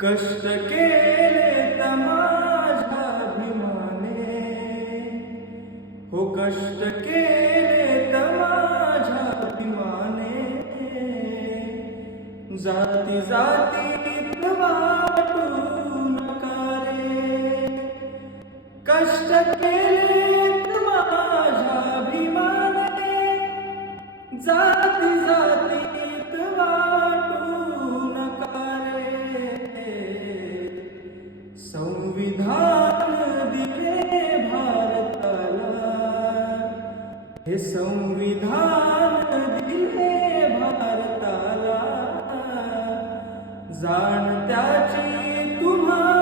कष्ट केले माझ्या अभिमाने, हो कष्ट केले माझ्या अभिमाने, जाती जातीत वाटू नका रे. कष्ट केले माझ्या अभिमाने, जाती जातीत वाटू नका रे. संविधान दिले भारताला, हे संविधान दिले भारताला, जाण त्याची तुम्हा